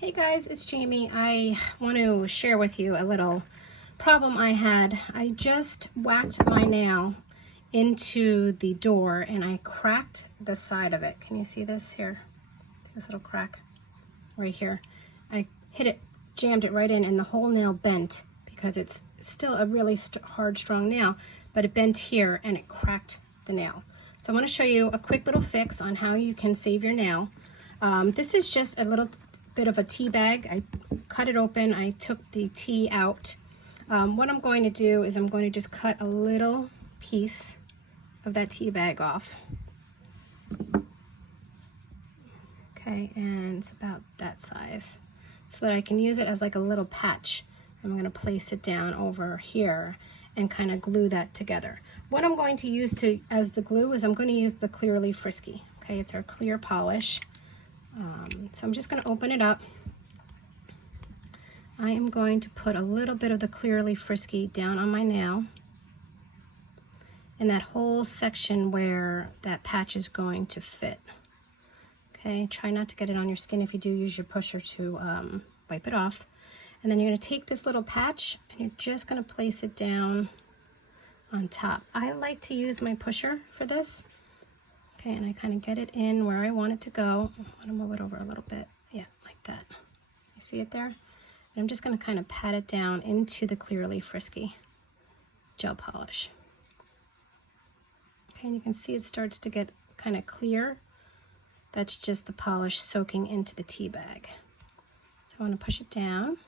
Hey guys, it's Jamie. I want to share with you a little problem I had. I just whacked my nail into the door and I cracked the side of it. Can you see this here? See this little crack right here? I hit it, jammed it right in, and the whole nail bent because it's still a really hard, strong nail, but it bent here and it cracked the nail. So I want to show you a quick little fix on how you can save your nail. This is just a little bit of a tea bag. I cut it open. I took the tea out. What I'm going to do is I'm going to just cut a little piece of that tea bag off. Okay, and it's about that size, so that I can use it as like a little patch. I'm going to place it down over here and kind of glue that together. What I'm going to use as the glue is I'm going to use the Clearly Frisky. Okay, it's our clear polish. So I'm just going to open it up. I am going to put a little bit of the Clearly Frisky down on my nail in that whole section where that patch is going to fit. Okay, try not to get it on your skin. If you do, use your pusher to wipe it off. And then you're going to take this little patch and you're just going to place it down on top. I like to use my pusher for this. Okay, and I kind of get it in where I want it to go. I want to move it over a little bit. Yeah, like that. You see it there? And I'm just going to kind of pat it down into the Clearly Frisky gel polish. Okay, and you can see it starts to get kind of clear. That's just the polish soaking into the tea bag. So I want to push it down.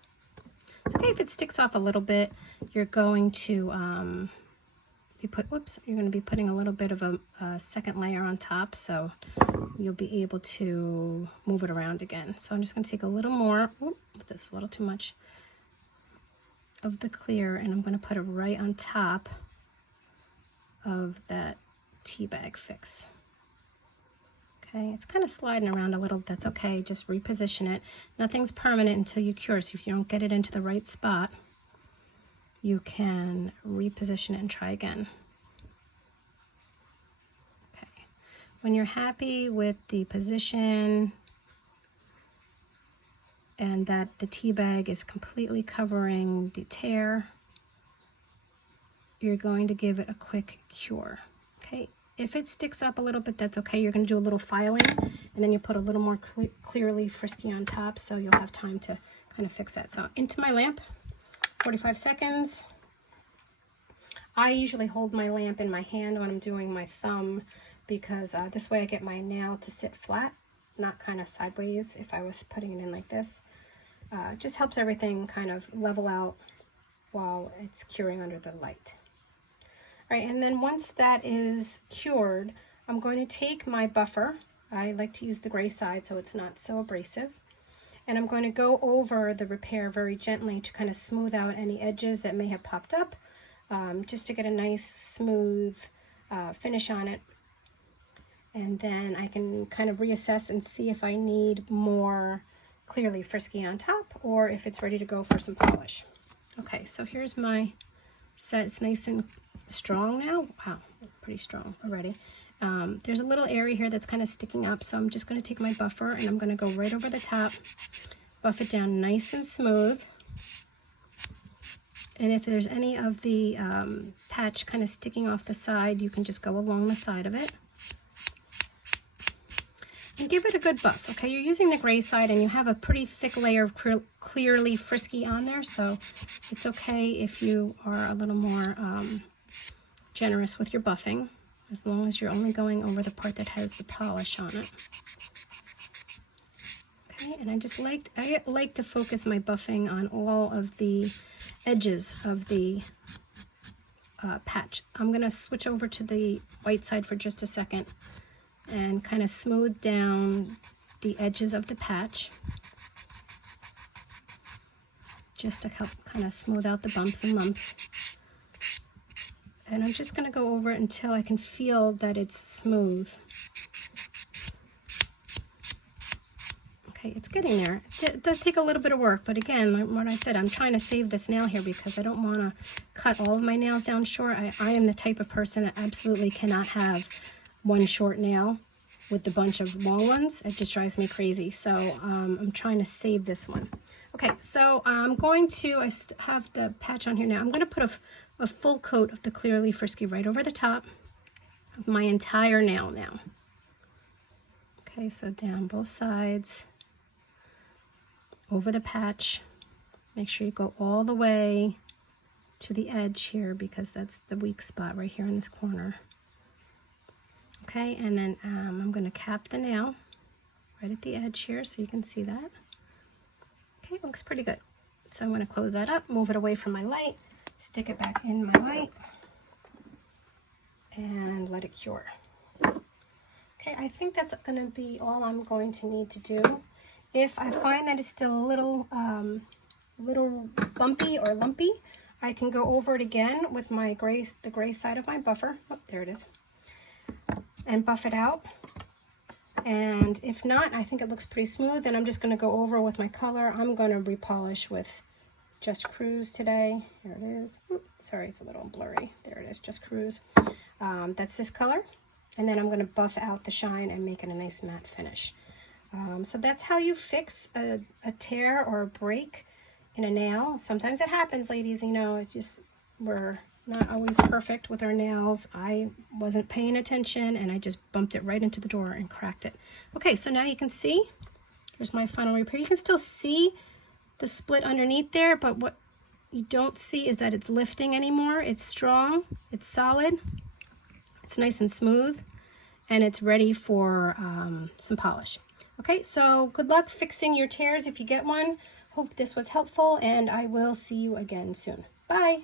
It's okay if it sticks off a little bit. You're going to you're going to be putting a little bit of a second layer on top, so you'll be able to move it around again. So I'm just going to take a little more, that's a little too much, of the clear, and I'm going to put it right on top of that tea bag fix. Okay, it's kind of sliding around a little. That's okay, just reposition it. Nothing's permanent until you cure, so if you don't get it into the right spot, you can reposition it and try again. Okay, when you're happy with the position and that the tea bag is completely covering the tear, you're going to give it a quick cure. Okay, if it sticks up a little bit, that's okay. You're going to do a little filing, and then you put a little more Clearly Frisky on top, so you'll have time to kind of fix that. So into my lamp, 45 seconds. I usually hold my lamp in my hand when I'm doing my thumb, because this way I get my nail to sit flat, not kind of sideways if I was putting it in like this. Just helps everything kind of level out while it's curing under the light. All right, and then once that is cured, I'm going to take my buffer. I like to use the gray side so it's not so abrasive. And I'm going to go over the repair very gently to kind of smooth out any edges that may have popped up, just to get a nice smooth finish on it. And then I can kind of reassess and see if I need more Clearly Frisky on top or if it's ready to go for some polish. Okay, so here's my set. It's nice and strong now. Wow, pretty strong already. There's a little area here that's kind of sticking up, so I'm just going to take my buffer and I'm going to go right over the top, buff it down nice and smooth. And if there's any of the patch kind of sticking off the side, you can just go along the side of it. And give it a good buff, okay? You're using the gray side and you have a pretty thick layer of Clearly Frisky on there, so it's okay if you are a little more generous with your buffing, as long as you're only going over the part that has the polish on it. Okay, and I like to focus my buffing on all of the edges of the patch. I'm going to switch over to the white side for just a second and kind of smooth down the edges of the patch, just to help kind of smooth out the bumps and lumps. And I'm just going to go over it until I can feel that it's smooth. Okay, it's getting there. It does take a little bit of work, but again, like what I said, I'm trying to save this nail here because I don't want to cut all of my nails down short. I am the type of person that absolutely cannot have one short nail. with the bunch of long ones. It just drives me crazy. So I'm trying to save this one. Okay, so I'm going to, I have the patch on here now. I'm going to put a full coat of the Clearly Frisky right over the top of my entire nail now. Okay, so down both sides, over the patch. Make sure you go all the way to the edge here because that's the weak spot right here in this corner. Okay, and then I'm going to cap the nail right at the edge here so you can see that. Okay, it looks pretty good. So I'm going to close that up, move it away from my light, stick it back in my light, and let it cure. Okay, I think that's going to be all I'm going to need to do. If I find that it's still a little bumpy or lumpy, I can go over it again with my the gray side of my buffer. Oh, there it is. And buff it out. And if not, I think it looks pretty smooth, and I'm just going to go over with my color. I'm going to repolish with Just Cruise today. There it is. Oops, sorry, it's a little blurry. There it is, Just Cruise. That's this color. And then I'm going to buff out the shine and make it a nice matte finish. So that's how you fix a tear or a break in a nail. Sometimes it happens, ladies, you know, we're not always perfect with our nails. I wasn't paying attention and I just bumped it right into the door and cracked it. Okay, so now you can see, here's my final repair. You can still see the split underneath there, but what you don't see is that it's lifting anymore. It's strong, it's solid, it's nice and smooth, and it's ready for some polish. Okay, so good luck fixing your tears if you get one. Hope this was helpful, and I will see you again soon. Bye.